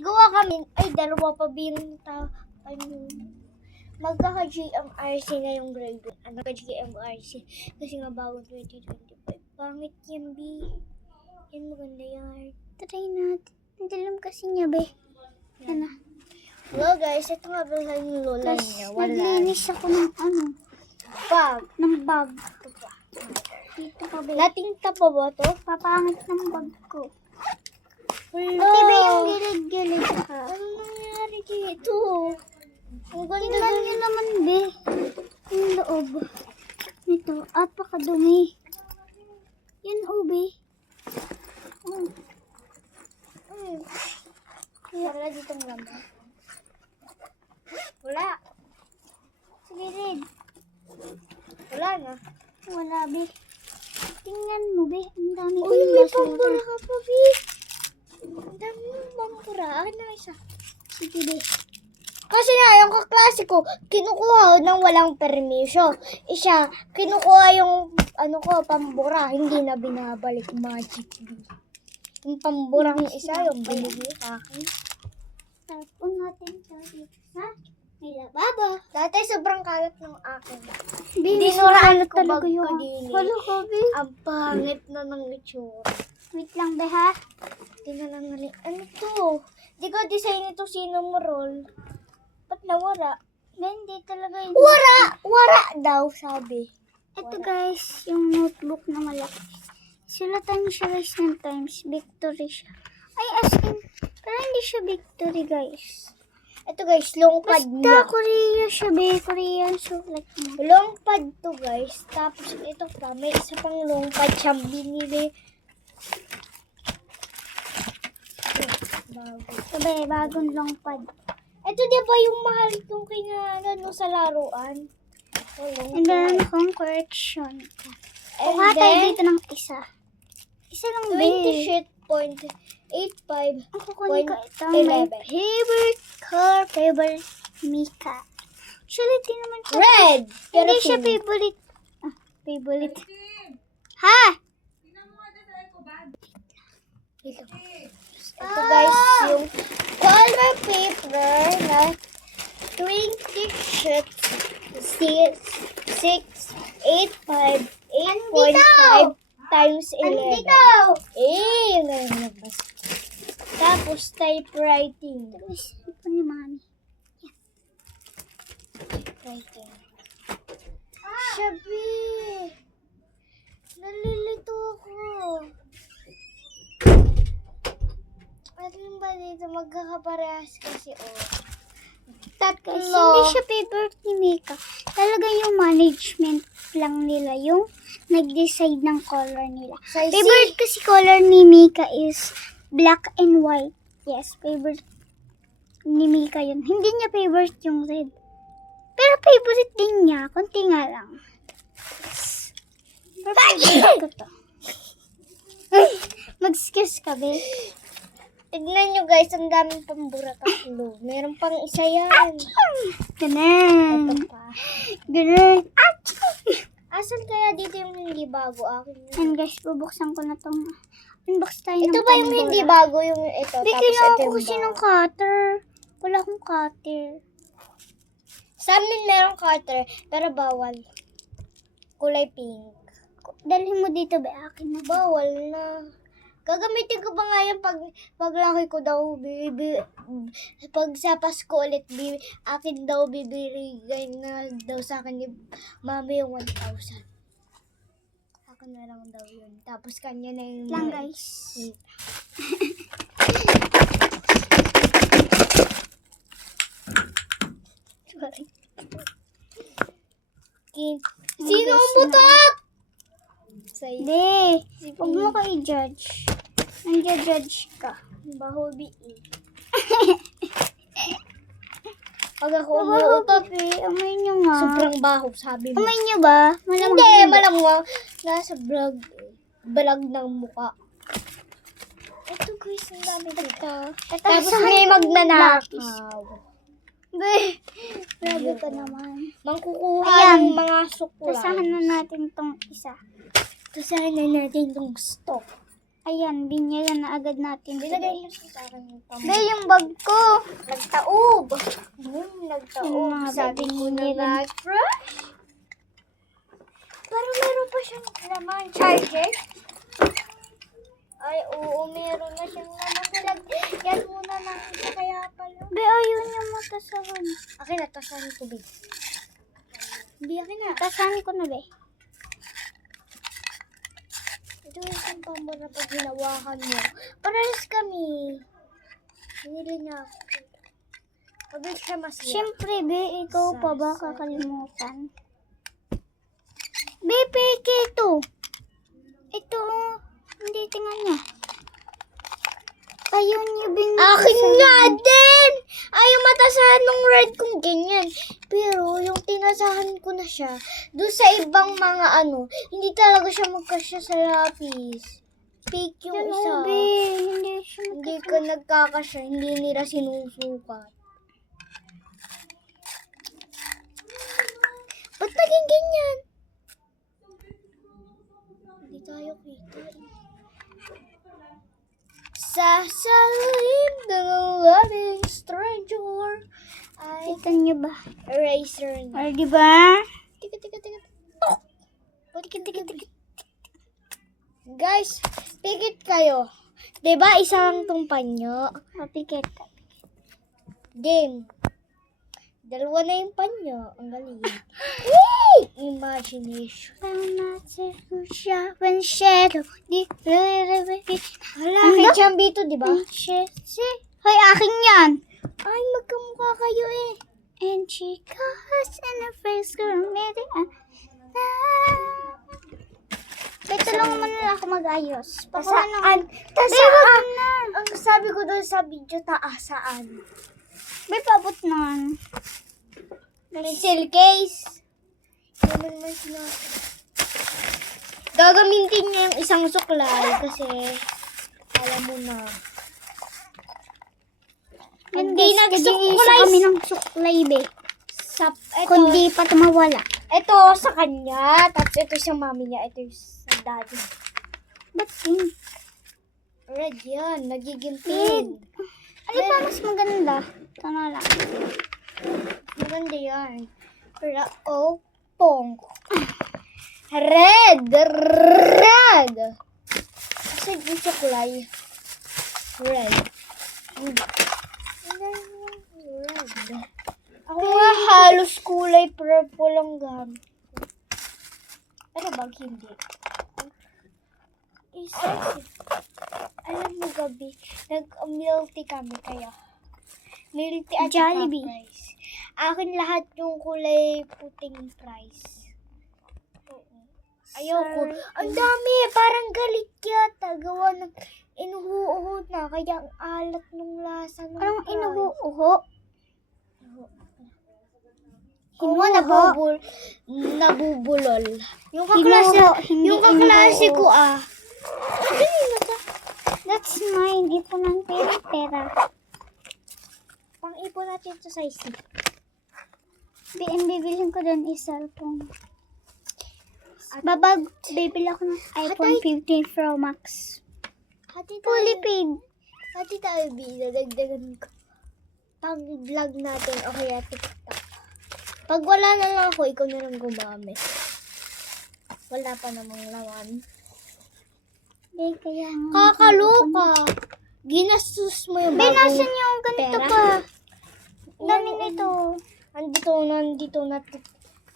gawa kami, ay dalawa pa binta, magkaka-GMRC na yung grade. Ano ka GMRC? Kasi nga bago 2025. Pangit yan, B. Yan maganda yan. Try natin. Ang dilim kasi niya, be. Yan na. Hello guys, ito nga ba yung lola Tapos, niya? Wala. naglinis ako ng Bag. ng bag. Ito pa. Dito ka, be. Natinta pa ba to? Papangit ng bag ko. Hello. Diba yung gilid-gilid ka? Ano nangyari dito? Ang ganda Tingnan niyo naman, be. Yung loob. Ito, apakadumi. Yan, be. Oh. Wala ditong laman. Wala. Sige, Red. Wala na. Wala, be. Tingnan mo, be. Ang dami Uy, kong may basura. pambura ka pa, B. Ang dami mong pambura. Akin na isa. Sige, be. Kasi nga, yung kaklase ko, kinukuha ng walang permisyo. Isa, kinukuha yung, pambura. Hindi na binabalik magic B. Yung pamburang isa, yung binigay sa akin. Tapon natin sa ha? May lababo. Dati sobrang kalat ng akin. Dinuraan ko talaga bag yung ko din eh. Halo, Kobe. Ang pangit na ng itsura. Wait lang, be, ha? Tinanangali. Ano to? Di ko design ito sino mo roll. Ba't nawara? Hindi talaga yun. Wara! Wara daw, sabi. Ito, guys, yung notebook na malaki. Sulatan niyo siya, guys, ng times. Victory siya. Ay, as in, pero hindi siya victory, guys. Ito guys, long pad Basta niya. Korea siya, be. Korean sulat niya. Long pad to guys. Tapos ito pa, may isa pang long pad siyang binili. Bago. Ito, be, bagong long pad. Ito di ba yung mahal itong kinano sa laruan? Oh, long And then, pad. akong correction. And Kuha tayo then, dito ng isa. Isa lang, be. 20.85. Ang kukunin ko ito. 11. My favorite car, favorite Mika. Actually, di naman siya. Red! Hindi Pero siya pink. favorite. Ah, favorite. Ha? Ito guys, yung color paper na 20 sheets. 6, 8, 5, 8.5 times 11. Yun na yung labas. Tapos, typewriting. Guys, ito ni mami. Typewriting. Shabi! Nalilito ako. Ano ba dito? Magkakaparehas kasi, oh. Tatlo. Guys, hindi siya favorite ni Mika. Talaga yung management lang nila. Yung nag-decide ng color nila. Size Favorite kasi color ni Mika is black and white. Yes, favorite ni Mika yun. Hindi niya favorite yung red. Pero favorite din niya. Kunti nga lang. Pero favorite ko to. Mag-excuse ka, be. Tignan nyo guys, ang daming pambura tatlo. Meron pang isa yan. Ganun. Ito pa. Ganun. Asan kaya dito yung hindi bago? Akin yun. And guys, bubuksan ko na tong unbox tayo Ito ng ba yung pambura. hindi bago yung ito? Be, Tapos kailangan ito ko yung kasi bago. ng cutter. Wala akong cutter. Sa amin merong cutter, pero bawal. Kulay pink. Dalhin mo dito, be. Akin na. Bawal na. Gagamitin ko ba nga yan paglaki ko daw, pag sa Pasko ulit, akin daw bibigay na daw sa akin ni Mami yung 1,000. Ako na lang daw yun. Tapos kanya na yung Lang, guys. Sorry. Sino ang butot? Sa'yo. Be, huwag mo ko i-judge. Nandiya-judge ka. Bahobi eh. Pag ako Baho, umuutot, be. Amoy nyo nga. sobrang baho, sabi mo. Amoy nyo ba? Malamang Hindi, malamang nasa vlog. Vlog ng muka. Ito guys, ang dami dito. Tapos may magnanakaw. Be, grabe ka naman. Mangkukuha Ayan. ng mga suklay. Tasahan na natin tong isa. Tasahan na natin itong stock. Ayan, binyagan na agad natin. Nilagay mo sa akin yung Be, yung bag ko. Nagtaob. Yung Nagtaob. mga Sabi ko na binyagan. fresh. Parang meron pa siyang laman. Charger? Ay, oo, meron na siyang laman. Nilagyan muna ng isa kaya pala. Be, ayun yung matasahan. Akin na, tasan ng tubig. Hindi, akin na. Tasahan ko na, be. Ito yung sampang mo na pag hinawakan mo. Paralas kami. Binili niya ako. Mabilis siya masaya. Siyempre, be, ikaw pa ba kakalimutan? Be, peke ito. Ito, hindi, tingnan niya. Ayaw niyo binigay Akin sa nga akin. din! Ayaw matasahan ng red kung ganyan. Pero yung tinasahan ko na siya, doon sa ibang mga hindi talaga siya magkasya sa lapis. Fake yung Yan, isa. oh, be, hindi siya Hindi ka nagkakasya, hindi nila sinusukat. Ba't naging ganyan? Hindi tayo kita. Sa salim ng loving stranger ay Kita niyo ba? eraser na. Or, di ba? Tika. Oh! Tika. Guys, pikit kayo. Diba isang tong panyo? Mapikit. Game. Dalawa na yung panyo. Ang galing. Whee! Imagination. Siya, when shadow, di, Wala, kay Chambito, diba? Hoy, akin yan. Ay, magkamukha kayo eh. And she goes in the face girl, maybe tulungan mo na lang ako mag-ayos. Tasaan? Tasaan na. Ang sabi ko doon sa video, taasaan. May pabot nun. Pencil case. Naman man sinabi. Gagamitin niya yung isang suklay kasi alam mo na. Yan Hindi guys, nagsuklay. nag-iisa kami ng suklay, be. Ito, Kundi pa tumawala. ito sa kanya, tapos ito sa mami niya, ito sa daddy. Ba't pink? Red yan, nagiging Pink. pink. Ano ba mas maganda? Ito na lang. Maganda yan. Pero, oh, pong. Red! Kasi yung suklay. Red. Red. Ako nga halos kulay purple ang gamit. Pero bag hindi. Isip. Alam mo gabi, nag-milk tea kami kaya. Milk tea at saka Jollibee. fries. Akin lahat yung kulay puting fries. Ayoko. Ang dami, parang galit yata. Gawa ng inuhuuhod na. Kaya ang alat ng lasa ng Anong fries. inuuho? Kung Hinuho. nabubulol. Yung Hinuho, hindi yung kaklase inuho. ko Kanino to? That's mine. Ipunan pera. Pang-ipon natin to sa isip. Bibilhin ko doon is cellphone. Babag, bibili ako ng iPhone 15 Pro Max. Hati Fully tayo. paid. Hati tayo, dadagdagan ko. Pang-vlog natin o kaya TikTok. Pag wala na lang ako, ikaw na lang gumamit. Wala pa namang laman. Hindi, kaya nga. Kakaloka! Ginastos mo yung Be, nasan bagong yung ganito pera? pa? Ang dami nito. Nandito na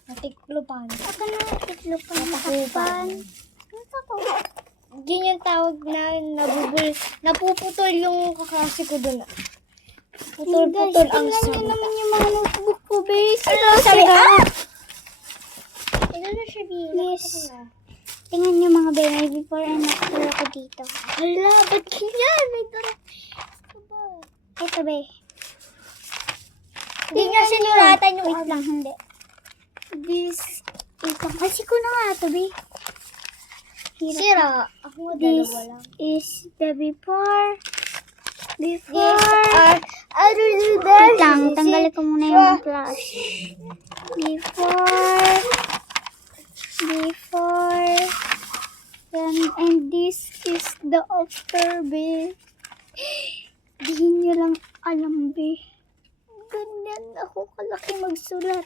natiklupan. Ako na itlo pa Natakupan. Ano to? Yun yung tawag na napuputol yung kaklase ko dun. Putol-putol ang tingnan sabi. niyo naman yung mga notebook ko, base. Ano sabi? Ito na siya, B. Yes. Tingnan niyo mga be, may before and after ako dito. Hala, ba't ganyan? May dara. Ito ba? Ito be. Hindi niya sinulatan yung Wait lang, hindi. Wait lang. Kasi ko na nga ito, be. Hirap. Sira. Ako nga This dalawa lang. is the before. These Before. are other Wait lang, tanggalin ko muna yung flash. Before. Yan, and this is the offer, be. Di nyo lang alam, be. Ganyan ako kalaki magsulat.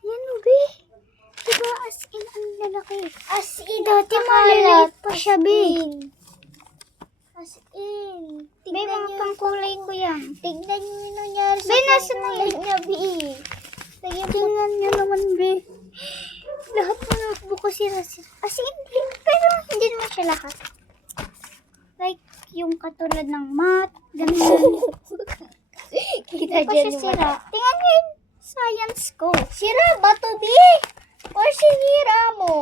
Yan, be. Diba, as in, ang lalaki. As in, Dati ang maliliit kakalat. pa siya, be. As in. Be, Tignan mga nyo. pangkulay ko yan. Tignan nyo yung nangyari sa Be, nasa na pangkulay yun? niya, be. Lagyan mo. Tingnan nyo naman, be. Lahat ng notebook ko sira-sira. As in, pero hindi naman siya lahat. Like, yung katulad ng math, ganun. Kita Hindi pa dyan siya yung sira. Tingnan nyo yung science ko. Sira ba to, be? Or sinira mo?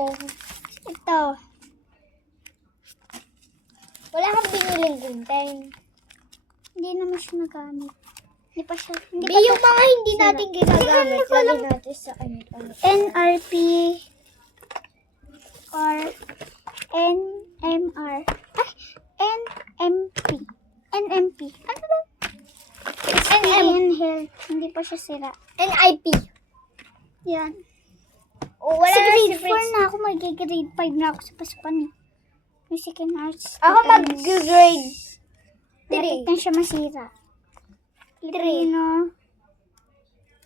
Ito. Wala kang biniling gunting. Hindi naman siya nagamit. Hindi pa siya. Hindi Be, pa yung mga hindi sira. natin ginagamit, Hindi ko alam. lagyan natin sa ano. NRP or NMR. Ay, NMP. NMP. Ano ba? Inhale. Hindi pa siya sira. NIP. Yan. O, wala Sa na grade si 4 Fritz. na ako. Mag-grade 5 na ako sa pasukan. Music and Arts. Ako mag-grade 3. Lapit na siya masira. Filipino.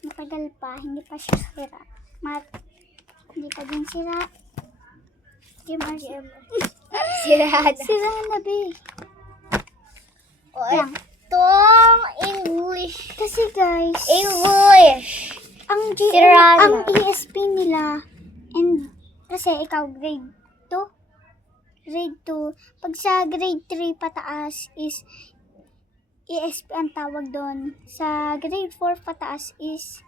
Matagal pa. Hindi pa siya sira. Math. Hindi pa din sira. GMR. Sira na. Sira na, be. O, Lang. itong English. Kasi guys, English. ang Sira ang na. ESP nila, and kasi ikaw grade 2, grade 2, pag sa grade 3 pataas is ESP ang tawag doon. Sa grade 4 pataas is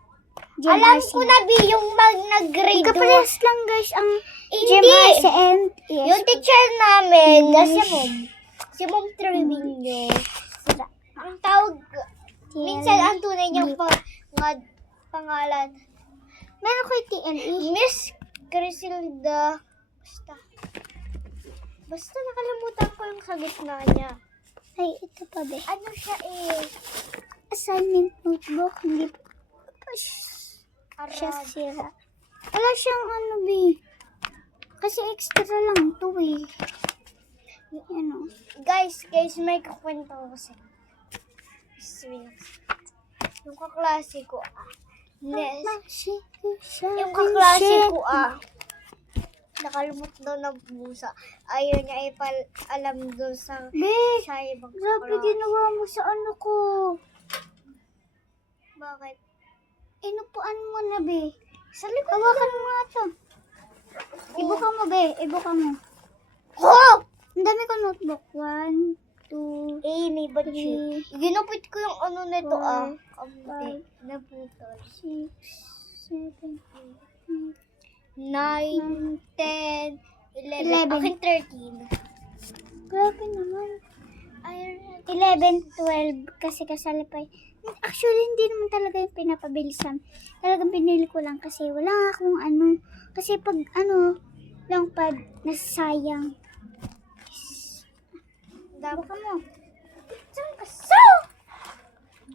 Alam GMRC. ko na, B, yung nag-grade 2. Magkaparehas lang guys ang Hindi. GMRC and ESP. Yung teacher namin, English. si Mom Trevino. Sira. Ang tawag, minsan ang tunay niyang TLE. pangalan, Meron ko yung TLE. Miss Crisilda. Basta nakalimutan ko yung sa gitna niya. Ay, ito pa be. Ano siya eh? Assignment notebook. Hindi pa siya Arab. sira. Wala siyang ano, be. Kasi extra lang to, eh. Ano. Guys, may kukwento ko kasi. Yung kaklase ko, yung kaklase ko, nakalimot daw ng pusa. Ayaw niya alam doon sa Be, ibang grabe kaklase. ginawa mo sa ano ko. Bakit? Inupuan mo na, be. Sa likod Hawakan mo nga to. Ibuka mo, be. Ibuka mo. ko! Ang dami ko notebook. 1, 2, May battery. 3, Ginupit ko yung ano nito, Four, Kamuti. Naputol. 6, 7, 9, 10, 11. 11. Akin 13. Grabe naman. Ay, 11, 12 kasi kasali pa. Actually, hindi naman talaga yung pinapabilisan. Talagang pinili ko lang kasi wala akong ano. Kasi pag ano, lang pad, nasayang. Dapat Baka mo.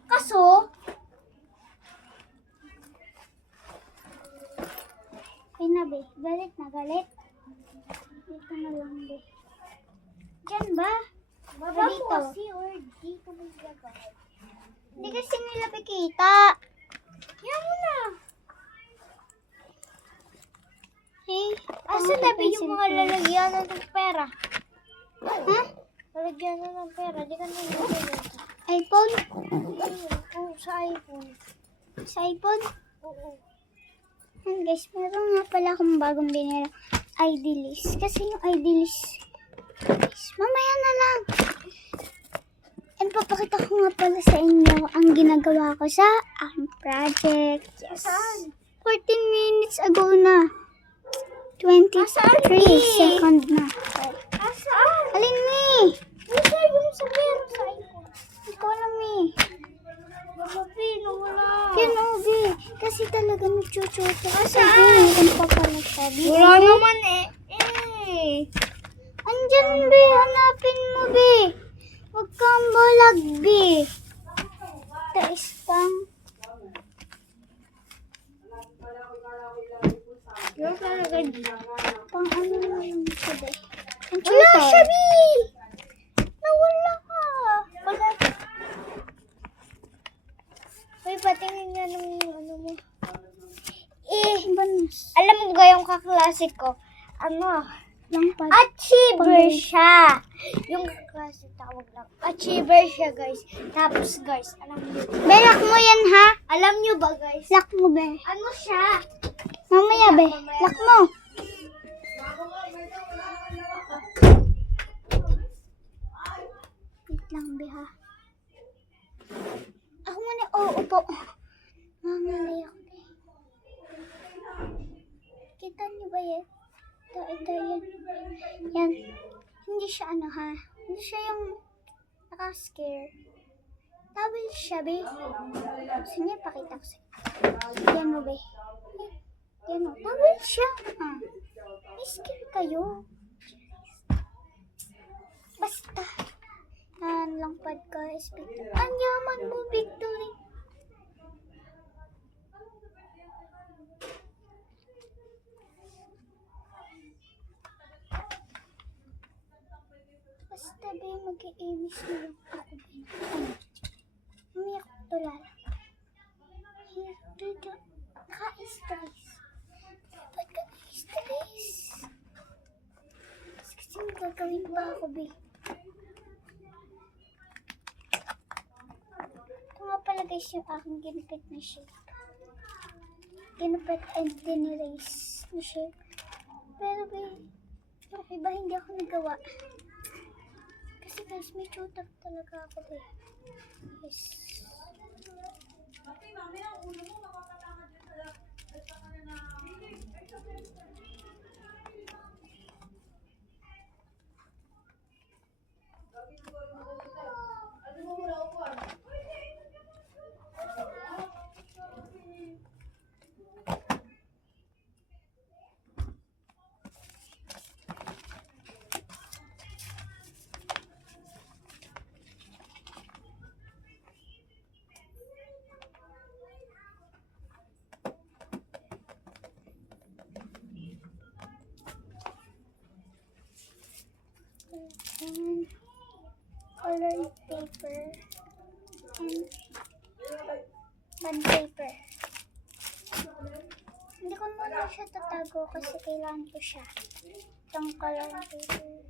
Kaso, Ay na, be. Galit na, galit. Dito na lang, be. Diyan ba? baba Dito. mo kasi or dito mo gagawin. Hindi kasi nila pikita. Yan mo na. Hey, Asa na ba yung mga lalagyan ng pera? Ha? Lalagyan na ng pera. Di ka na lalagyan. iPhone? Oo, sa iPhone. Sa iPhone? Oo. Yan guys, meron nga pala akong bagong binira ID list. Kasi yung ID list, guys, mamaya na lang. And papakita ko nga pala sa inyo ang ginagawa ko sa aking project. Yes. Saan? 14 minutes ago na. 23 second na. Saan? Alin mi? Nasa yung sa pera sa iPhone. Hindi ko alam mi. Mababino mo na. Yan Obi. Kasi talaga nagchuchuto. Kasi Saan? meron pa pala sabi. Wala naman eh. Andyan, be. Hanapin mo, be. Huwag kang bulag, be. Tais pang. Yung talaga Pang ano na lang ito, be. patingin nga ng ano mo. Banas. Alam mo ba yung kaklase ko? Ano? Lampad. Achiever siya. Yung kaklase tawag lang. Achiever siya, guys. Tapos, guys, alam niyo. Be, lock mo yan, ha? Alam niyo ba, guys? Lock mo, be. Ano siya? Mamaya, be. Lock mo. Wait lang, be, ha? Ako muna, upo. Mamalay ako, be. Kita niyo ba yan? Ito, yan. Yan. Hindi siya ano, ha? Hindi siya yung nakascare. Tawil siya, be. Gusto niya, pakita ko sa'yo. Yan mo, be. Yan mo. Tawil siya. Scare kayo. Basta. Yan lang pad guys. Ang yaman mo, Victory. Basta, be, mag-i-imis na lang ako, be. Umiyak ko tulala. Here, dito. Naka-stress. Ba't ka na-stress? Kasi may gagawin pa ako, be. Ito nga pala guys yung aking ginupit na shape. Ginupit and dinerace na shape. Pero, be, yung iba hindi ako nagawa. Kasi guys, may tutor talaga ako, be. Yes. And colored paper and bond paper. Hindi ko muna siya tatago kasi kailangan ko siya. Itong colored paper.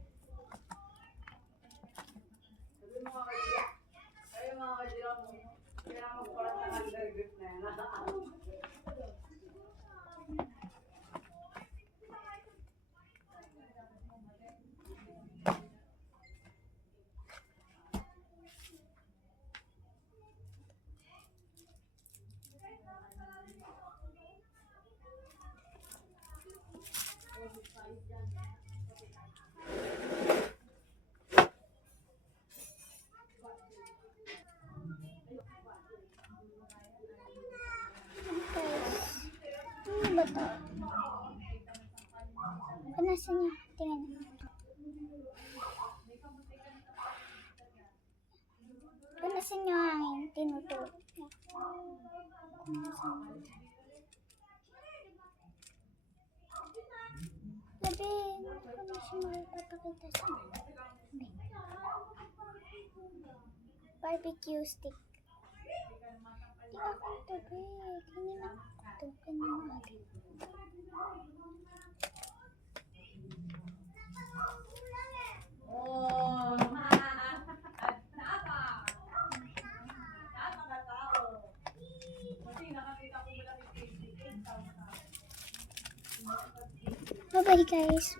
Ano ba to? Panasan niya. Tingnan niyo. Panasan niyo ang tinutulog niya. Labi, hindi ko na siya makipapakita sa amin. Barbecue stick. Hindi ako tabi. Ganyan ako. Ganyan ako. Bye-bye guys.